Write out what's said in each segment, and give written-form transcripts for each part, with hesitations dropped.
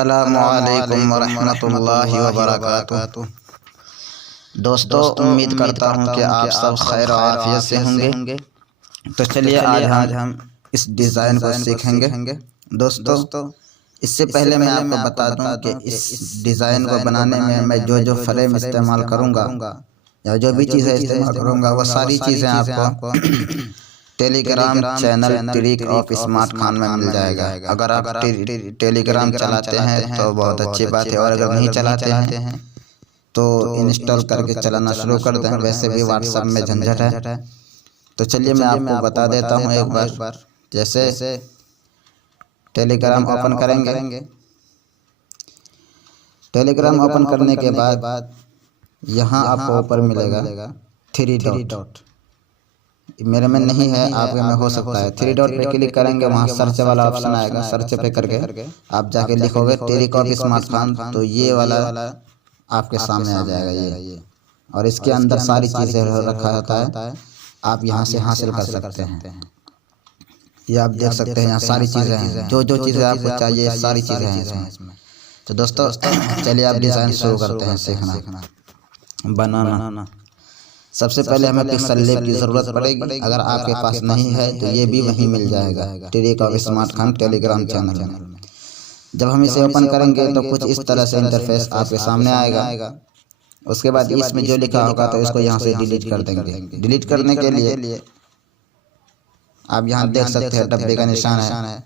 अस्सलामुअलैकुम वरहमतुल्लाहि वबरकातुहू। दोस्तों, उम्मीद करता हूँ कि आप सब खैर और आफियत से होंगे। तो चलिए आज हम इस डिज़ाइन को सीखेंगे। दोस्तों, इससे पहले मैं आपको बता दूं कि इस डिज़ाइन को बनाने में मैं जो फ्रेम इस्तेमाल करूंगा या जो भी चीज़ें इस्तेमाल करूंगा वो सारी चीज़ें आपको Telegram channel trick of smart Khan में मिल जाएगा। अगर आप टेलीग्राम चलाते हैं तो बहुत अच्छी बात है, और अगर नहीं चलाते हैं तो इंस्टॉल करके चलाना शुरू कर दें। वैसे भी व्हाट्सएप में झंझट है। तो चलिए मैं आपको बता देता हूँ एक बार। जैसे टेलीग्राम ओपन करेंगे। टेलीग्राम ओपन करने के बाद यहाँ आपको ऊपर मिलेगा 3 डॉट। मेरे में नहीं है, आपके में हो सकता है। 3 डॉट पे क्लिक करेंगे, वहाँ सर्च वाला ऑप्शन आएगा। सर्च पे करके आप जाके लिखोगे ट्रिक ऑफ स्मार्ट खान, तो ये वाला आपके सामने आ जाएगा ये। और इसके अंदर सारी चीज़ें रखा होता है, आप यहाँ से हासिल कर सकते हैं। ये आप देख सकते हैं, यहाँ सारी चीज़ें हैं। जो चीज़ें आपको चाहिए सारी चीज़ें हैं इसमें। तो दोस्तों चलिए आप डिज़ाइन शुरू करते हैं सीखना बनाना। सबसे पहले हमें पिक्सल लैब की ज़रूरत पड़ेगी। अगर आपके पास नहीं है तो ये भी वहीं मिल जाएगा, trick of smart Khan Telegram channel में। जब हम इसे ओपन करेंगे तो कुछ इस तरह से इंटरफेस आपके सामने आएगा। उसके बाद इसमें जो लिखा होगा तो इसको यहाँ से डिलीट कर देंगे। डिलीट करने के लिए आप यहाँ देख सकते हैं डब्बे का निशान है,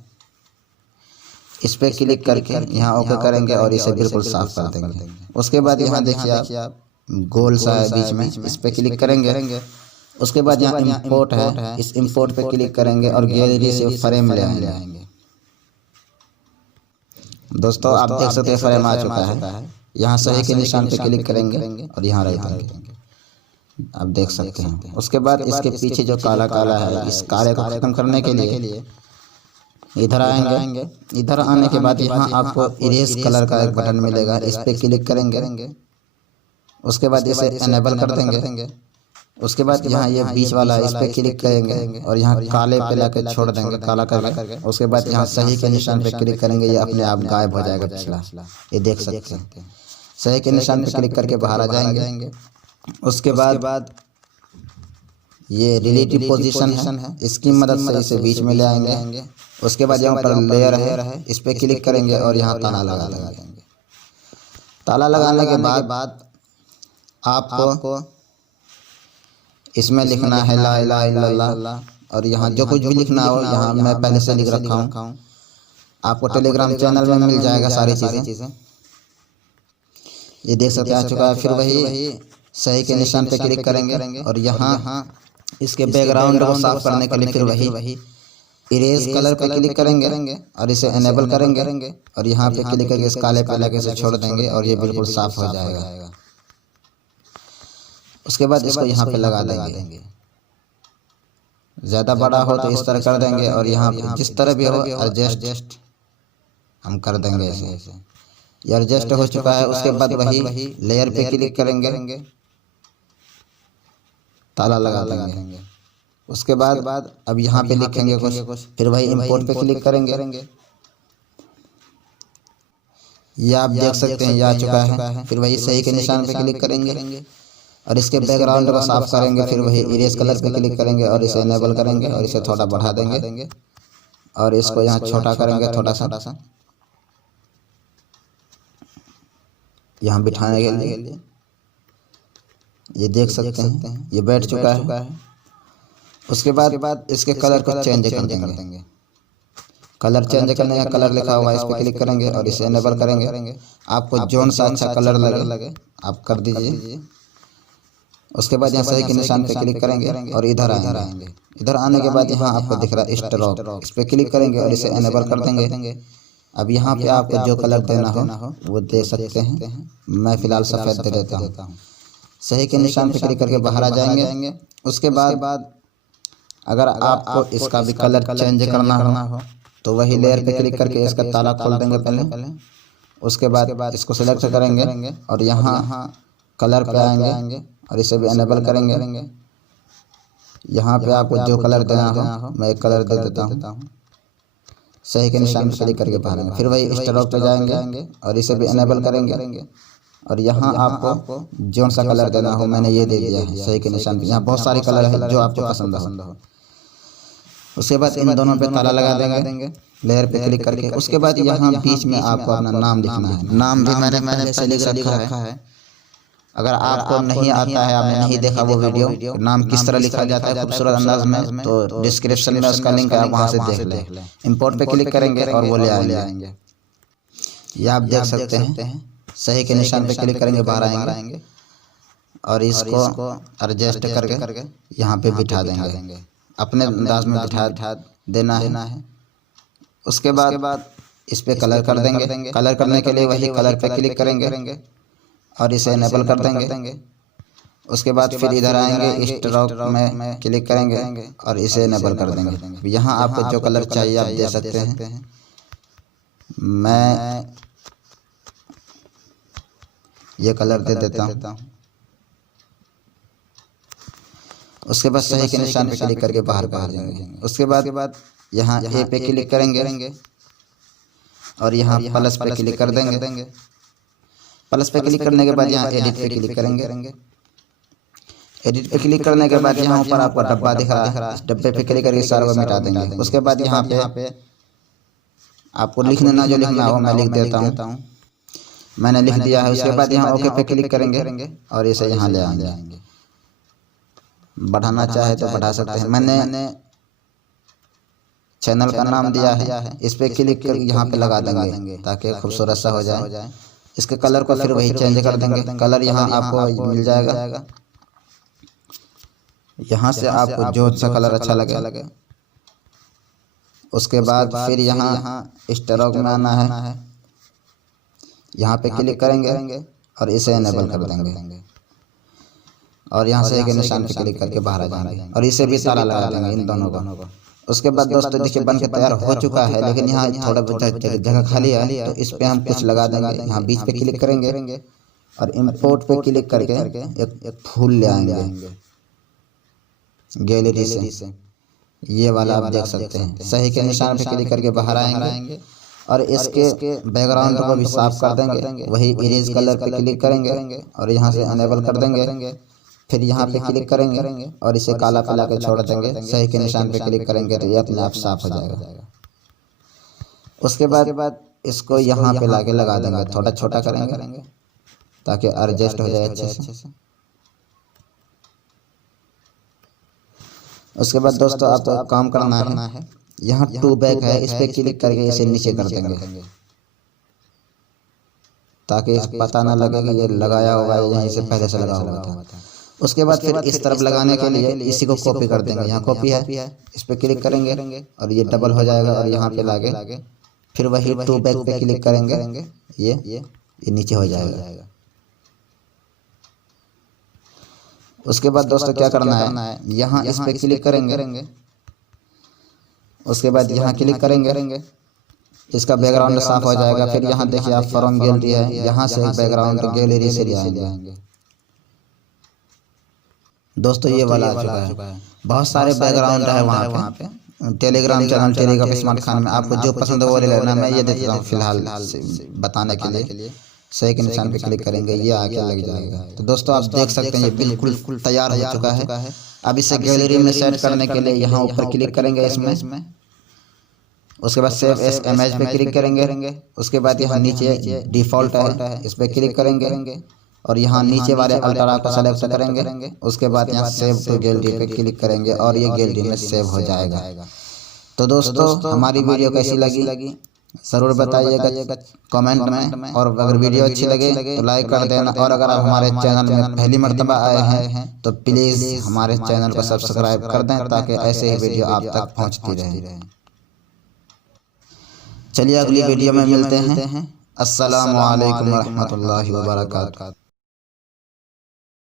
इस पर क्लिक करके यहाँ ओके करेंगे और इसे बिल्कुल साफ कर देंगे। उसके बाद यहाँ देखिए आप गोल सा है बीच में, इस पे क्लिक करेंगे। उसके बाद यहाँ इंपोर्ट है, इस इंपोर्ट पे क्लिक करेंगे और गैलरी से फ्रेम ले आएंगे। दोस्तों आप देख सकते हैं फ्रेम आ चुका है। यहाँ सही के निशान पे क्लिक करेंगे और यहाँ रख देंगे। आप देख सकते हैं। उसके बाद इसके पीछे जो काला काला है, इस काले को खत्म करने के लिए इधर आएंगे। इधर आने के बाद यहाँ आपको इरेज कलर का एक बटन मिलेगा, इस पे क्लिक करेंगे। उसके बाद इसे एनेबल कर देंगे। उसके बाद यहाँ ये बीच वाला इस पे क्लिक करेंगे और यहाँ काले पे लाके छोड़ देंगे, काला करके। उसके बाद यहाँ सही के निशान पे क्लिक करेंगे, ये अपने आप गायब हो जाएगा पिछला। ये देख सकते हैं। सही के निशान पे क्लिक करके बाहर आ जाएंगे। उसके बाद ये रिलेटिव पोजीशन है, इसकी मदद से इसे बीच में ले आएंगे। उसके बाद यहाँ पर लेयर है, इस पे क्लिक करेंगे और यहाँ ताला लगा देंगे। ताला लगाने के बाद आपको इसमें लिखना है ला इलाहा इल्लल्लाह, और यहाँ जो कुछ भी लिखना हो यहाँ मैं पहले से लिख रखा हूँ। आपको टेलीग्राम चैनल में मिल जाएगा सारी चीज़ें। ये देख सकते आ चुका है। फिर वही सही के निशान पे क्लिक करेंगे और यहाँ इसके बैकग्राउंड को साफ करने के लिए फिर वही इरेज कलर पे क्लिक करेंगे और इसे एनेबल करेंगे और यहाँ पे क्लिक करके इस काले पे लगे से छोड़ देंगे और ये बिल्कुल साफ हो जाएगा। उसके बाद इसको यहाँ पे लगा देंगे। ज़्यादा बड़ा हो तो इस तरह कर देंगे और यहाँ पे जिस तरह भी हो एडजस्ट हम कर देंगे ऐसे। ये एडजस्ट हो चुका है। उसके बाद वही लेयर पे क्लिक करेंगे, ताला लगा देंगे। उसके बाद अब यहाँ पे लिखेंगे कुछ, फिर वही इंपोर्ट पे क्लिक करेंगे। ये आप देख सकते हैं ये आ चुका है। फिर वही सही के निशान पे क्लिक करेंगे और इसके बैकग्राउंड को साफ करेंगे। फिर वही इरेज कलर पे क्लिक करेंगे और इसे एनेबल करेंगे और इसे थोड़ा बढ़ा देंगे और इसको यहाँ छोटा करेंगे थोड़ा सा यहाँ बिठाने के लिए। ये देख सकते हैं ये बैठ चुका है। उसके बाद इसके कलर को चेंज कर देंगे। कलर चेंज करने का कलर लिखा हुआ है, इस पे क्लिक करेंगे और इसे एनेबल करेंगे। आपको जोन सा अच्छा कलर लगे आप कर दीजिए। उसके बाद यहाँ सही के निशान पे क्लिक करेंगे और इधर आएंगे। इधर आने के बाद यहाँ आपको दिख रहा है स्ट्रोक, इस पे क्लिक करेंगे और इसे एनेबल कर देंगे। अब यहाँ पे आपको जो कलर देना हो वो दे सकते हैं। मैं फिलहाल सफ़ेद दे देता हूँ। सही के निशान पे क्लिक करके बाहर आ जाएंगे। उसके बाद अगर आपको इसका भी कलर चेंज करना हो तो वही लेयर पे क्लिक करके इसका ताला खोल देंगे पहले। उसके बाद इसको सिलेक्ट करेंगे और यहाँ कलर पे आएंगे और इसे भी एनेबल करेंगे। यहाँ पे आपको जो कलर देना हो मैं एक कलर दे देता हूँ। सही के निशान पर क्लिक करके बाहर आएंगे। फिर वही स्ट्रोक पे जाएंगे और इसे भी इनेबल करेंगे और यहाँ आपको जो सा कलर देना हो मैंने ये दे दिया है सही के निशान पे। यहाँ बहुत सारे कलर है जो आपको पसंद हो। उसके बाद इन दोनों पे ताला लगा देंगे लेयर पे क्लिक करके। उसके बाद यहाँ बीच में आपको अपना नाम लिखना है। नाम भी मैंने पहले से लिख रखा है। अगर आपको नहीं आता है, आपने नहीं देखा वो वीडियो नाम किस तरह लिखा जाता है खूबसूरत अंदाज में, तो डिस्क्रिप्शन में उसका लिंक है, आप वहाँ से देख लें। इंपोर्ट पे क्लिक करेंगे और वो ले आएंगे। ये आप देख सकते हैं। सही के निशान पे क्लिक करेंगे, बाहर आएंगे और इसको एडजस्ट करके यहाँ पे बिठा देंगे। अपने अंदाज में बिठा देना है। उसके बाद इस पे कलर कर देंगे। कलर करने के लिए वही कलर पे क्लिक करेंगे और इसे इनेबल कर देंगे। उसके बाद फिर इधर आएंगे, स्ट्रोक में क्लिक करेंगे और इसे इनेबल कर देंगे। यहाँ आपको जो कलर चाहिए आप दे सकते हैं। मैं ये कलर दे देता हूँ। उसके बाद सही के निशान पे क्लिक करके बाहर जाएंगे। उसके बाद यहाँ ए पे क्लिक करेंगे और यहाँ प्लस पे क्लिक कर देंगे। प्लस पे क्लिक करने के बाद यहाँ एडिट पे क्लिक करेंगे। एडिट पे क्लिक करने के बाद यहाँ ऊपर आपको डब्बा दिख रहा है, डब्बे पे क्लिक करके सारे को मिटा देंगे। उसके बाद यहाँ पे आपको लिखने ना जो लिखना हो मैं लिख देता हूँ, मैंने लिख दिया है। उसके बाद यहाँ ओके पे क्लिक करेंगे और इसे यहाँ ले आएंगे। बढ़ाना चाहे तो बढ़ा सकते हैं। मैंने चैनल का नाम दिया है, इस पे क्लिक कर यहाँ पे लगा देंगे ताकि खूबसूरत सा हो जाए। इसके कलर को फिर वही चेंज कर देंगे। कलर यहाँ आपको मिल जाएगा, यहाँ से आपको जो सा कलर अच्छा लगे। उसके बाद फिर यहाँ स्ट्रोक में आना है, यहाँ पे क्लिक करेंगे और इसे इनेबल कर देंगे और यहाँ से एक निशान पे क्लिक करके बाहर आ जाएंगे और इसे भी ताला लगा देंगे इन दोनों को। उसके बाद दोस्तों देखिए बन के तैयार हो चुका है, लेकिन यहाँ थोड़ा बहुत जगह खाली है तो इस पे हम कुछ लगा देंगे। यहाँ बीच पे क्लिक करेंगे और इंपोर्ट पे क्लिक करके एक फूल ले आएंगे गैलरी से। ये वाला आप देख सकते हैं। सही के निशान पे क्लिक करके बाहर आएंगे और इसके बैकग्राउंड को भी साफ कर देंगे। वही इरेज कलर पे क्लिक करेंगे और यहाँ से अनेबल कर देंगे। फिर यहाँ पे क्लिक करेंगे और इसे काला पिला के छोड़ देंगे। सही के निशान पे क्लिक करेंगे तो ये अपने आप साफ हो जाएगा। उसके बाद इसको यहाँ पे लाके लगा देंगे, थोड़ा छोटा करेंगे ताकि एडजस्ट हो जाए अच्छे से। उसके बाद दोस्तों आपको काम करना है, यहाँ टू बैक है, इस पे क्लिक करके इसे नीचे कर देंगे ताकि पता ना लगे कि ये लगाया हुआ है, यहीं से पहले से लगा हुआ था। उसके बाद फिर इस तरफ लगाने के लिए इसी को कॉपी कर देंगे। यहाँ कॉपी है, इस पे क्लिक करेंगे और ये डबल हो जाएगा और यहाँ पे लागे फिर वही टू बैक पे क्लिक करेंगे, ये नीचे हो जाएगा। उसके बाद दोस्तों क्या करना है, यहाँ इस पे क्लिक करेंगे। उसके बाद यहाँ क्लिक करेंगे, इसका बैकग्राउंड साफ हो जाएगा। फिर यहाँ देखिए आप फ्रॉम गैलरी है, यहाँ से बैकग्राउंड गैलरी से ले आएंगे। दोस्तों ये वाला आ चुका है। बहुत सारे बैकग्राउंड है वहाँ पे। Telegram channel Telegram smart Khan में आपको जो पसंद है वो ले लेना। मैं ये देता हूँ फिलहाल बताने के लिए। सही के निशान पे क्लिक करेंगे, ये आके लग जाएगा। तो दोस्तों आप देख सकते हैं ये बिल्कुल तैयार हो चुका है। अब इसे गैलरी में सेट करने के लिए यहाँ ऊपर क्लिक करेंगे इसमें। उसके बाद सेव एस इमेज पे क्लिक करेंगे। उसके बाद यहाँ नीचे डिफ़ॉल्ट है, इस पर क्लिक करेंगे और यहाँ नीचे वाले अल्ट्रा को सेलेक्ट करेंगे। उसके बाद यहाँ सेव टू गैलरी पे क्लिक करेंगे और ये गैलरी में सेव हो जाएगा। तो दोस्तों हमारी वीडियो कैसी लगी ज़रूर बताइएगा कमेंट में, और अगर वीडियो अच्छी लगे तो लाइक कर देना। और अगर आप हमारे चैनल में पहली मर्तबा आए हैं तो प्लीज़ हमारे चैनल को सब्सक्राइब कर दें ताकि ऐसे ही वीडियो आप तक पहुँचती रहे। चलिए अगली वीडियो में मिलते हैं। अस्सलामु अलैकुम व रहमतुल्लाहि व बरकातहू।